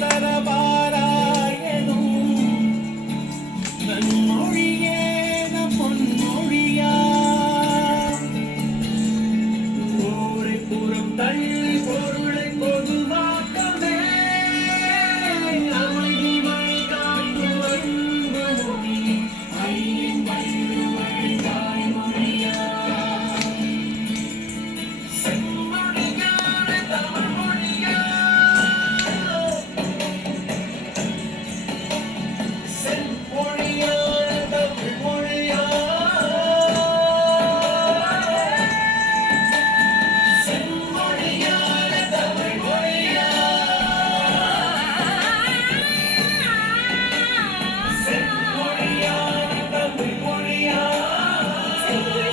தரவா